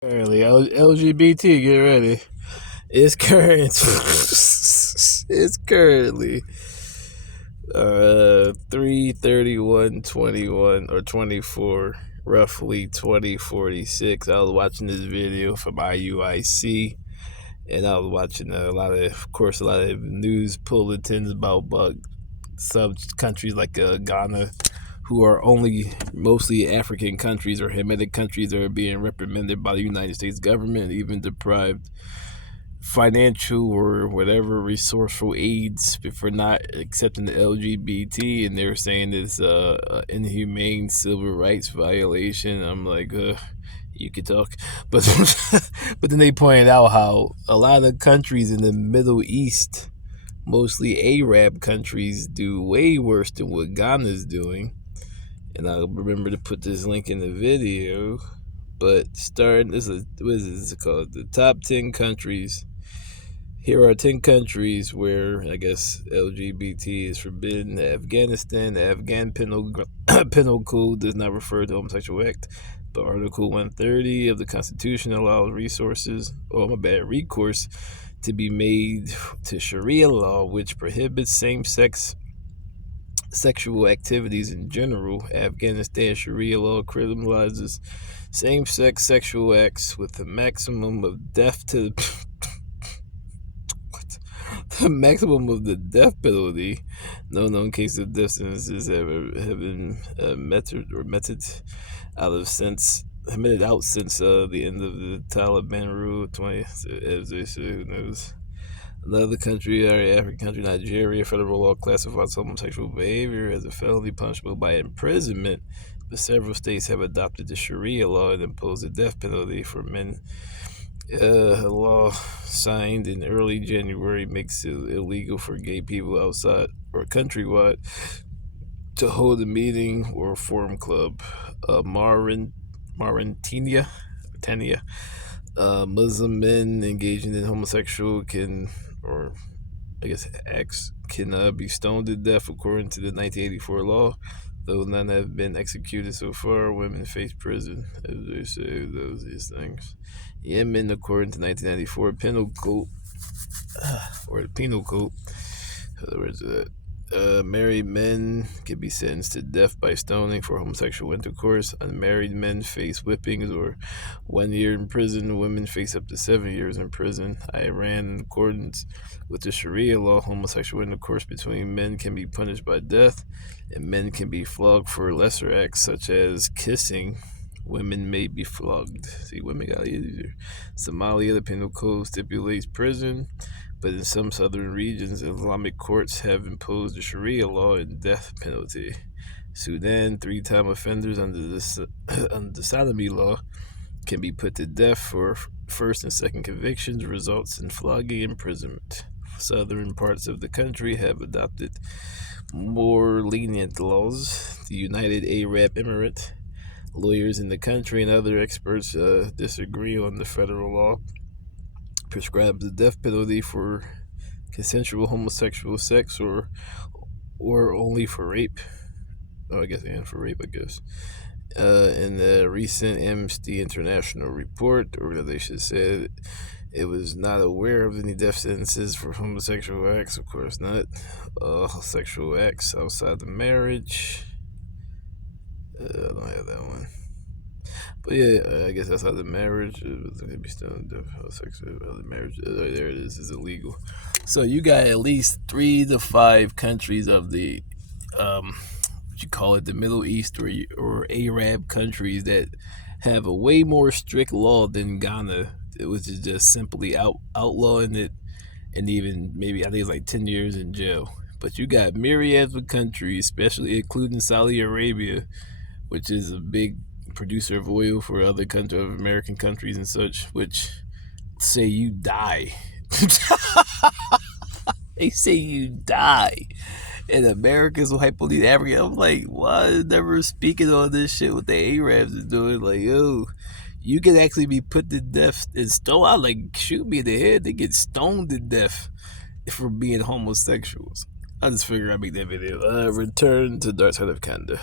Currently, LGBT, get ready. It's current. It's currently 3/31/21 or 24, roughly 2046. I was watching this video from IUIC, and I was watching of course, a lot of news bulletins about some countries like Ghana, who are only mostly African countries or Hamitic countries that are being reprimanded by the United States government, even deprived financial or whatever resourceful aids for not accepting the LGBT, and they're saying it's inhumane civil rights violation. I'm like, you could talk, but but then they pointed out how a lot of countries in the Middle East, mostly Arab countries, do way worse than what Ghana's doing. And I'll remember to put this link in the video. But starting, this is what is this called? The top 10 countries. Here are 10 countries where I guess LGBT is forbidden. Afghanistan, the Afghan penal code does not refer to homosexual act, but Article 130 of the Constitution allows recourse to be made to Sharia law, which prohibits same-sex sexual activities in general. Afghanistan Sharia law criminalizes same-sex sexual acts with a maximum of death to the maximum of the death penalty. No known cases of death sentences have been meted out since the end of the Taliban rule. 20, as they say, who knows? Another country, African country, Nigeria, federal law classifies homosexual behavior as a felony punishable by imprisonment, but several states have adopted the Sharia law and imposed the death penalty for men. A law signed in early January makes it illegal for gay people outside or countrywide to hold a meeting or forum club. Mauritania, Muslim men engaging in homosexual acts can be stoned to death according to the 1984 law. Though none have been executed so far, women face prison, as they say, these things. Yemen, according to 1994 penal code, or the penal code, where's that? Married men can be sentenced to death by stoning for homosexual intercourse. Unmarried men face whippings or 1 year in prison. Women face up to 7 years in prison. Iran, in accordance with the Sharia law, homosexual intercourse between men can be punished by death, and men can be flogged for lesser acts such as kissing. Women may be flogged. See, women got it easier. Somalia, the penal code stipulates prison, but in some southern regions, Islamic courts have imposed the Sharia law and death penalty. Sudan, 3-time offenders under the sodomy law can be put to death for first and second convictions, results in flogging and imprisonment. Southern parts of the country have adopted more lenient laws. The United Arab Emirates, lawyers in the country and other experts disagree on the federal law prescribes the death penalty for consensual homosexual sex or only for rape. Oh, I guess, and for rape, I guess. In the recent Amnesty International report, the organization said it was not aware of any death sentences for homosexual acts. Of course not. Sexual acts outside the marriage. I don't have that one. But yeah, I guess outside the marriage, it could be still sexual marriage. There it is illegal. So you got at least 3 to 5 countries of the what you call it, the Middle East or Arab countries that have a way more strict law than Ghana, which is just simply outlawing it, and even maybe I think it's like 10 years in jail. But you got myriads of countries, especially including Saudi Arabia, which is a big producer of oil for other of American countries and such, which say you die. They say you die. And Americans will hype on these Africans. I'm like, why never speaking on this shit what the Arabs is doing? Like, yo, you can actually be put to death and stoned. I like shoot me in the head. They get stoned to death for being homosexuals. I just figured I'd make that video. Return to Dark Side of Canada.